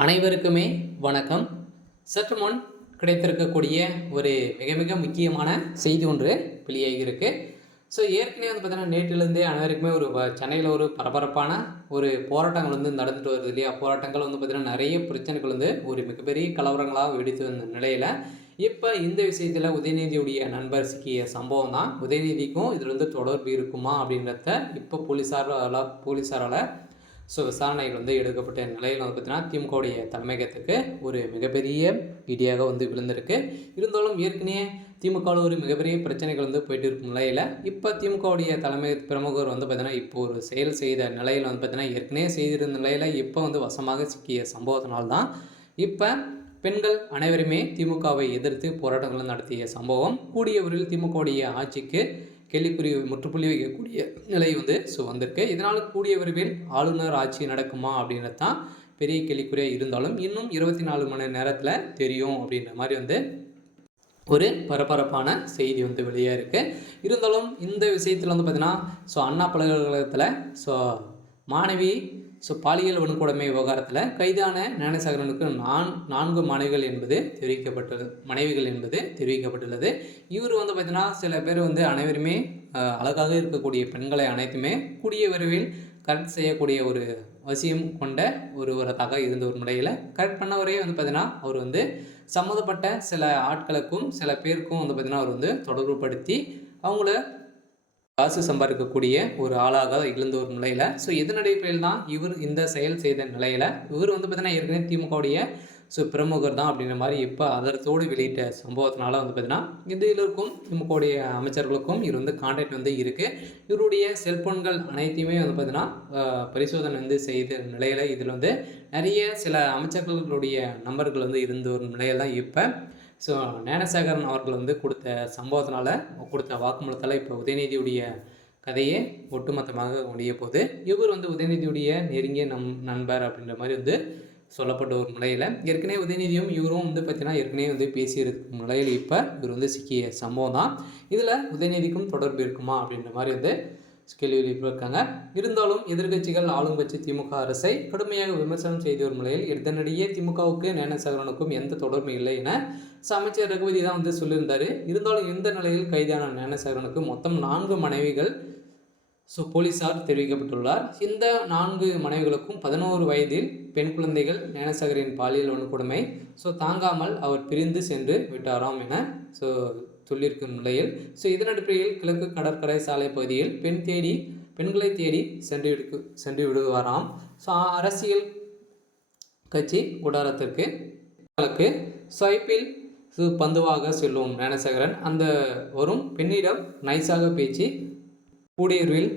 அனைவருக்குமே வணக்கம். சற்று முன் கிடைத்திருக்கக்கூடிய ஒரு மிக மிக முக்கியமான செய்தி ஒன்று வெளியாகியிருக்கு. ஏற்கனவே பார்த்தீங்கன்னா நேற்றிலிருந்தே அனைவருக்குமே ஒரு சென்னையில் ஒரு பரபரப்பான ஒரு போராட்டங்கள் நடந்துட்டு வருது இல்லையா? போராட்டங்கள் பார்த்தீங்கன்னா நிறைய பிரச்சனைகள் ஒரு மிகப்பெரிய கலவரங்களாக வெடித்து வந்த நிலையில் இப்போ இந்த விஷயத்தில் உதயநிதியுடைய நண்பர் சிக்கிய சம்பவம் தான். உதயநிதிக்கும் இதில் தொடர்பு இருக்குமா அப்படின்றத இப்போ போலீஸாரால் விசாரணைகள் எடுக்கப்பட்ட நிலையில் பார்த்தீங்கன்னா திமுகவுடைய தலைமையகத்துக்கு ஒரு மிகப்பெரிய இடியாக விழுந்திருக்கு. இருந்தாலும் ஏற்கனவே திமுகவில் ஒரு மிகப்பெரிய பிரச்சனைகள் போயிட்டு இருக்கும் நிலையில் இப்போ திமுகவுடைய தலைமை பிரமுகர் பார்த்தீங்கன்னா இப்போ ஒரு செயல் செய்த நிலையில் பார்த்தீங்கன்னா ஏற்கனவே செய்திருந்த நிலையில் இப்போ வசமாக சிக்கிய சம்பவத்தினால்தான் இப்போ பெண்கள் அனைவருமே திமுகவை எதிர்த்து போராட்டங்கள் நடத்திய சம்பவம் கூடிய விரைவில் திமுகவுடைய ஆட்சிக்கு கேள்விக்குறி முற்றுப்புள்ளி வைக்கக்கூடிய நிலை வந்திருக்கு. இதனால் கூடிய விரைவில் ஆளுநர் ஆட்சி நடக்குமா அப்படின்றது தான் பெரிய கேள்விக்குறியாக இருந்தாலும் இன்னும் 24 மணி நேரத்தில் தெரியும் அப்படின்ற மாதிரி ஒரு பரபரப்பான செய்தி வெளியாக இருக்குது. இருந்தாலும் இந்த விஷயத்தில் பார்த்தீங்கன்னா அண்ணா பல்கலைக்கழகத்தில் மாணவி பாலியல் வன்கொடுமை விவகாரத்தில் கைதான ஞானசேகரனுக்கு 4 மனைவிகள் என்பது தெரிவிக்கப்பட்டுள்ளது. இவர் பார்த்தீங்கன்னா சில பேர் அனைவருமே அழகாக இருக்கக்கூடிய பெண்களை அனைத்துமே கூடிய விரைவில் கரெக்ட் செய்யக்கூடிய ஒரு அவசியம் கொண்ட ஒருவராக இருந்த ஒரு முறையில் கரெக்ட் பண்ணவரே பார்த்தீங்கன்னா அவர் சம்மந்தப்பட்ட சில ஆட்களுக்கும் சில பேருக்கும் பார்த்தீங்கன்னா அவர் தொடர்புபடுத்தி அவங்கள காசு சம்பாதிக்கக்கூடிய ஒரு ஆளாக இருந்த ஒரு நிலையில் இதன் அடிப்படையில் தான் இவர் இந்த செயல் செய்த நிலையில் இவர் பார்த்தீங்கன்னா ஏற்கனவே திமுகவுடைய பிரமுகர் தான் அப்படின்ற மாதிரி இப்போ அதரத்தோடு வெளியிட்ட சம்பவத்தினால பார்த்தீங்கன்னா இதில் இருக்கும் திமுகவுடைய அமைச்சர்களுக்கும் இவர் கான்டாக்ட் இருக்குது. இவருடைய செல்போன்கள் அனைத்தையுமே பார்த்தீங்கன்னா பரிசோதனை செய்த நிலையில் இதில் நிறைய சில அமைச்சர்களுடைய நம்பர்கள் இருந்த ஒரு நிலையில் தான் இப்போ ஞானசேகரன் அவர்கள் கொடுத்த சம்பவத்தினால கொடுத்த வாக்குமூலத்தால் இப்போ உதயநிதியுடைய கதையே ஒட்டுமொத்தமாக முடிய போகுது. இவர் உதயநிதியுடைய நெருங்கிய நண்பர் அப்படின்ற மாதிரி சொல்லப்பட்ட ஒரு நிலையில் ஏற்கனவே உதயநிதியும் இவரும் பார்த்தீங்கன்னா ஏற்கனவே பேசியிருக்கும் நிலையில் இப்போ இவர் சிக்கிய சம்பவம் தான். இதில் உதயநிதிக்கும் தொடர்பு இருக்குமா அப்படின்ற மாதிரி கேள்வி எழுப்பியிருக்காங்க. இருந்தாலும் எதிர்கட்சிகள் ஆளும் கட்சி திமுக அரசை கடுமையாக விமர்சனம் செய்த ஒரு நிலையில் இதனிடையே திமுகவுக்கு ஞானசேகரனுக்கும் எந்த தொடர்பும் இல்லை என அமைச்சர் ரகுபதி தான் சொல்லியிருந்தார். இருந்தாலும் இந்த நிலையில் கைதான ஞானசேகரனுக்கு மொத்தம் 4 மனைவிகள் போலீஸார் தெரிவிக்கப்பட்டுள்ளார். இந்த 4 மனைவிகளுக்கும் 11 வயதில் பெண் குழந்தைகள். ஞானசேகரின் பாலியல் வன்கொடுமை தாங்காமல் அவர் பிரிந்து சென்று விட்டாராம் என சொல்லியிருக்கும் நிலையில் இதன் அடிப்படையில் கிழக்கு கடற்கரை சாலை பகுதியில் பெண்களை தேடி சென்று விடுவாராம். அரசியல் கட்சி கூடாரத்திற்கு ஸ்வைப்பில் பந்துவாக செல்லும் ஞானசேகரன் அந்த வரும் பெண்ணிடம் நைஸாக பேச்சு கூடியவர்கள்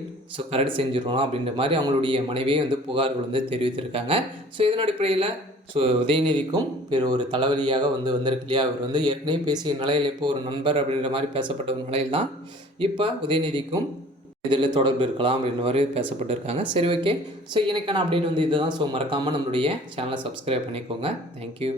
கரெக்ட் செஞ்சிடணும் அப்படின்ற மாதிரி அவங்களுடைய மனைவியை புகார்கள் தெரிவித்திருக்காங்க. இதன் அடிப்படையில் உதயநிதிக்கும் ஒரு தலைவலியாக வந்திருக்கு இல்லையா? அவர் ஏற்கனவே பேசிய நிலையில் இப்போ ஒரு நண்பர் அப்படின்ற மாதிரி பேசப்பட்ட ஒரு நிலையில் தான் இப்போ உதயநிதிக்கும் இதில் தொடர்பு இருக்கலாம் அப்படின்ற மாதிரி பேசப்பட்டிருக்காங்க. சரி, ஓகே. எனக்கான அப்படின்னு இதுதான். மறக்காமல் நம்மளுடைய சேனலை சப்ஸ்கிரைப் பண்ணிக்கோங்க. தேங்க்யூ.